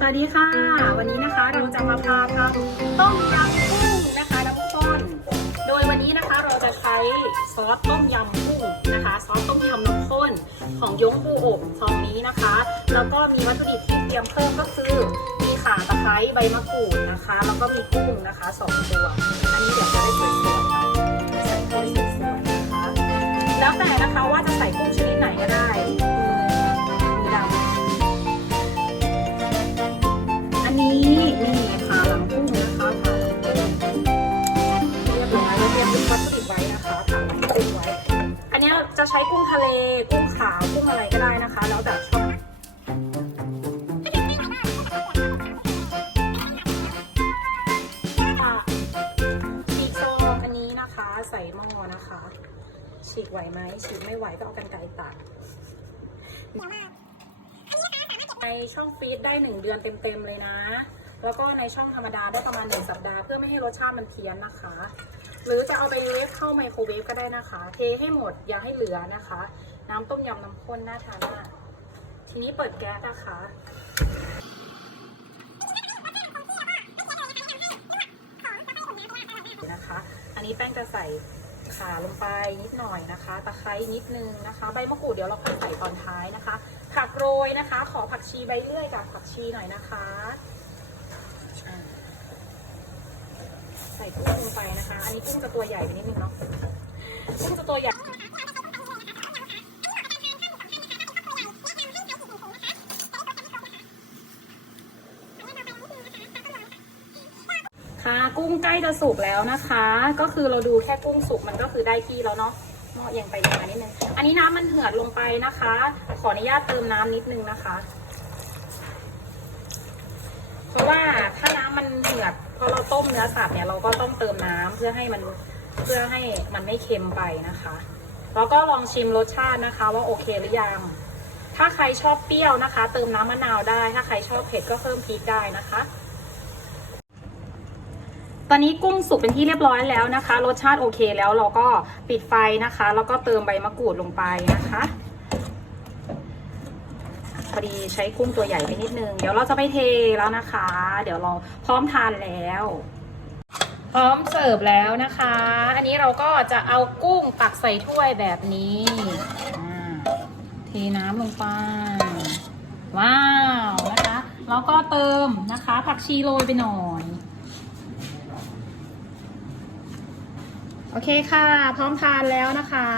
สวัสดีค่ะ วันนี้นะคะเราจะมาพาทำต้มยำกุ้งนะคะทุกคนโดยวันนี้นะคะเราจะใช้ซอสต้มยำกุ้งนะคะซอสต้มยำน้ำข้นของยงปูอบซองนี้นะคะแล้วก็มีวัตถุดิบที่เตรียมเพิ่มก็คือมีข่าตะไคร้ใบมะกรูดนะคะแล้วก็มีกุ้งนะคะสองตัวอันนี้เดี๋ยวจะได้สวยๆหน่อยใส่ถ้วยสวยๆนะคะแล้วแต่นะคะว่า จะใช้กุ้งทะเล กุ้งขาว กุ้งอะไรก็ได้นะคะ แล้วแต่ชอบค่ะฉีกซองอันนี้นะคะ ใส่หม้อนะคะ ฉีกไหวไหม ฉีกไม่ไหวก็เอากันไกรตัดในช่องฟีดได้1เดือนเต็มๆเลยนะ แล้วก็ในช่องธรรมดาได้ประมาณ1สัปดาห์เพื่อไม่ให้รสชาติมันเพี้ยนนะคะ หรือจะเอาไปเวฟเข้าไมโครเวฟก็ได้นะคะ เทให้หมดอย่าให้เหลือนะคะ น้ำต้มยำน้ำข้นน่าทานมากทีนี้เปิดแก๊สนะคะนะคะ อันนี้แป้งจะใส่ขาลงไปนิดหน่อยนะคะ ตะไคร้นิดนึงนะคะ ใบมะกรูดเดี๋ยวเราค่อยใส่ตอนท้ายนะคะ ผักโรยนะคะ ขอผักชีใบเลื่อยกับผักชีหน่อยนะคะ ใส่กุ้งลงไปนะคะ อันนี้กุ้งจะตัวใหญ่ไปนิดนึงเนาะกุ้งจะตัวใหญ่ค่ะกุ้งใกล้จะสุกแล้วนะคะ ก็คือเราดูแค่กุ้งสุกมันก็คือได้ที่แล้วเนาะหม้อเอียงไปมานิดนึง อันนี้น้ำมันเหือดลงไปนะคะ ขออนุญาตเติมน้ำนิดนึงนะคะ เพราะว่าถ้า น้ำมันเหือดพอเราต้มเนื้อสัตว์เนี่ยเราก็ต้องเติมน้ำเพื่อให้มันเพื่อให้มันไม่เค็มไปนะคะแล้วก็ลองชิมรสชาตินะคะ ว่าโอเคหรือยัง ถ้าใครชอบเปรี้ยวนะคะ เติมน้ำมะนาวได้ ถ้าใครชอบเผ็ดก็เพิ่มพริกได้นะคะ ตอนนี้กุ้งสุกเป็นที่เรียบร้อยแล้วนะคะ รสชาติโอเคแล้วเราก็ปิดไฟนะคะ แล้วก็เติมใบมะกรูดลงไปนะคะ อดีใช้กุ้งตัวใหญ่ไปนิดนึง เดี๋ยวเราจะไปเทแล้วนะคะ เดี๋ยวเราพร้อมทานแล้ว พร้อมเสิร์ฟแล้วนะคะ อันนี้เราก็จะเอากุ้งตักใส่ถ้วยแบบนี้อ่าเทน้ำลงไป ว้าวนะคะ แล้วก็เติมนะคะ ผักชีโรยไปหน่อย โอเคค่ะ พร้อมทานแล้วนะคะ